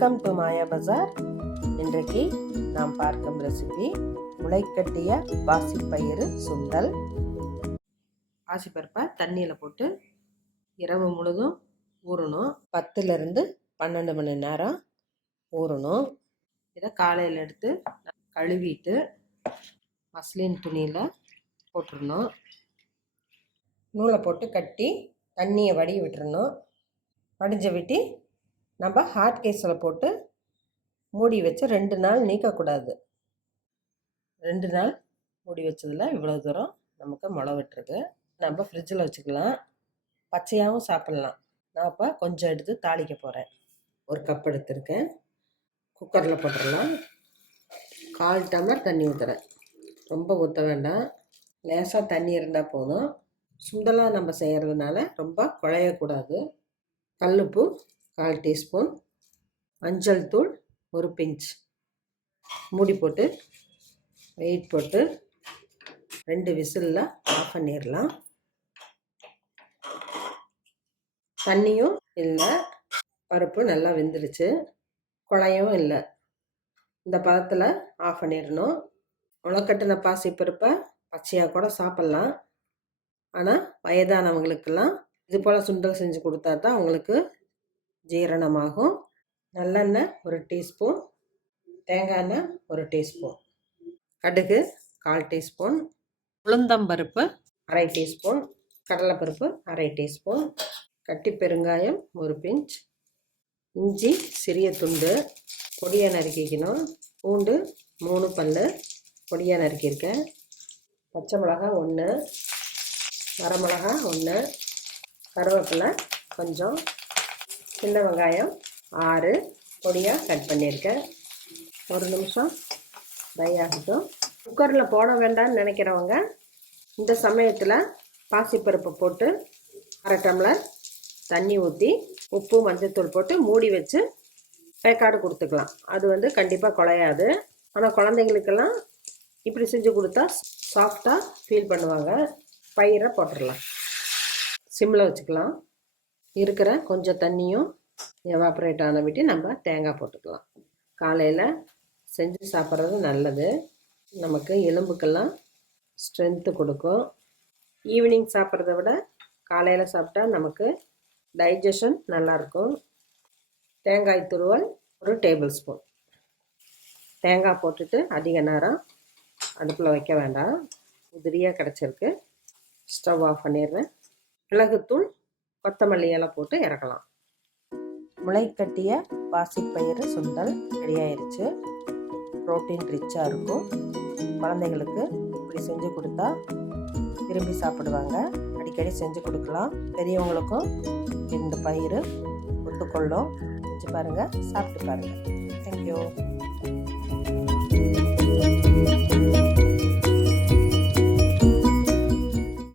Welcome to மாயா பஜார். இன்றைக்கு நாம் பார்க்கும் ரெசிபி முளைக்கட்டிய பாசிப்பயிறு சுண்டல். பாசிப்பருப்பை தண்ணியில் போட்டு இரவு முழுதும் ஊறணும். 10லிருந்து 12 மணி நேரம் ஊறணும். இதை காலையில் எடுத்து கழுவிட்டு மஸ்லின் துணியில் போட்டுடணும். நூலை போட்டு கட்டி தண்ணியை வடி விட்டுறணும். வடிஞ்ச விட்டு நம்ம ஹாட் கேஸில் போட்டு மூடி வச்சு 2 நாள் நீக்கக்கூடாது. 2 நாள் மூடி வச்சதில் இவ்வளோ தூரம் நமக்கு முளை விட்டுருக்கு. நம்ம ஃப்ரிட்ஜில் வச்சுக்கலாம், பச்சையாகவும் சாப்பிட்லாம். நான் இப்போ கொஞ்சம் எடுத்து தாளிக்க போகிறேன். 1 கப் எடுத்துருக்கேன். குக்கரில் போட்டுடலாம். 1/4 டம்ளர் தண்ணி ஊற்றுறேன். ரொம்ப ஊற்ற வேண்டாம், லேசாக தண்ணி இருந்தால் போதும். சுண்டலாக நம்ம செய்கிறதுனால ரொம்ப குழையக்கூடாது. கல்லுப்பு 1/4 டீஸ்பூன், மஞ்சள் தூள் 1 பிஞ்ச். மூடி போட்டு வெயிட் போட்டு 2 விசிலில் ஆஃப் பண்ணிடலாம். தண்ணியும் இல்லை, பருப்பு நல்லா வெந்துருச்சு, குழையவும் இல்லை. இந்த பதத்தில் ஆஃப் பண்ணிடணும். முளைக்கட்டின பாசிப்பருப்பை பச்சையாக கூட சாப்பிட்லாம். ஆனால் வயதானவங்களுக்கெல்லாம் இது போல் சுண்டல் செஞ்சு கொடுத்தா தான் அவங்களுக்கு ஜீரணமாகும். நல்லெண்ணெய் 1 டீஸ்பூன், தேங்காய் எண்ணெய் 1 டீஸ்பூன், கடுகு 1/4 டீஸ்பூன், உளுந்தம்பருப்பு 1/2 டீஸ்பூன், கடலைப்பருப்பு 1/2 டீஸ்பூன், கட்டி பெருங்காயம் 1 பிஞ்ச், இஞ்சி சிறிய துண்டு பொடியாக நறுக்கிக்கணும். பூண்டு 3 பல் பொடியாக நறுக்கியிருக்கேன். பச்சை மிளகாய் 1, வரமிளகாய் 1, கருவேப்பிலை கொஞ்சம், சின்ன வெங்காயம் 6 பொடியாக கட் பண்ணியிருக்கேன். 1 நிமிஷம் ஃப்ரை ஆகட்டும். குக்கரில் போட வேண்டாம்னு நினைக்கிறவங்க இந்த சமயத்தில் பாசிப்பருப்பை போட்டு 1/2 டம்ளர் தண்ணி ஊற்றி உப்பு மஞ்சள்தூள் போட்டு மூடி வச்சு பேக்காடு கொடுத்துக்கலாம். அது கண்டிப்பாக குழையாது. ஆனால் குழந்தைங்களுக்கெல்லாம் இப்படி செஞ்சு கொடுத்தா சாஃப்டாக ஃபீல் பண்ணுவாங்க. பயிரை போட்டுடலாம். சிம்மில் வச்சுக்கலாம். இருக்கிற கொஞ்சம் தண்ணியும் எவாப்ரேட் ஆன விட்டு நம்ம தேங்காய் போட்டுக்கலாம். காலையில் செஞ்சு சாப்பிட்றது நல்லது. நமக்கு எலும்புக்கெல்லாம் ஸ்ட்ரென்த்து கொடுக்கும். ஈவினிங் சாப்பிட்றத விட காலையில் சாப்பிட்டா நமக்கு டைஜஷன் நல்லாயிருக்கும். தேங்காய் துருவல் 1 டேபிள் ஸ்பூன். தேங்காய் போட்டுட்டு அதிக நேரம் அடுப்பில் வைக்க வேண்டாம், உதிரியாக கிடச்சிருக்கு. ஸ்டவ் ஆஃப் பண்ணிடுறேன். மிளகுத்தூள் கொத்தமல்லி இலை போட்டு இறக்கலாம். முளைக்கட்டிய பாசிப்பயிறு சுண்டல் ரெடி ஆயிடுச்சு. ப்ரோட்டீன் ரிச்சாக இருக்கும். குழந்தைங்களுக்கு இப்படி செஞ்சு கொடுத்தா விரும்பி சாப்பிடுவாங்க. அடிக்கடி செஞ்சு கொடுக்கலாம். பெரியவங்களுக்கும் இந்த பயிறு ஒத்துக்கொள்ளும். செஞ்சு பாருங்கள், சாப்பிட்டு பாருங்கள். தேங்க்யூ.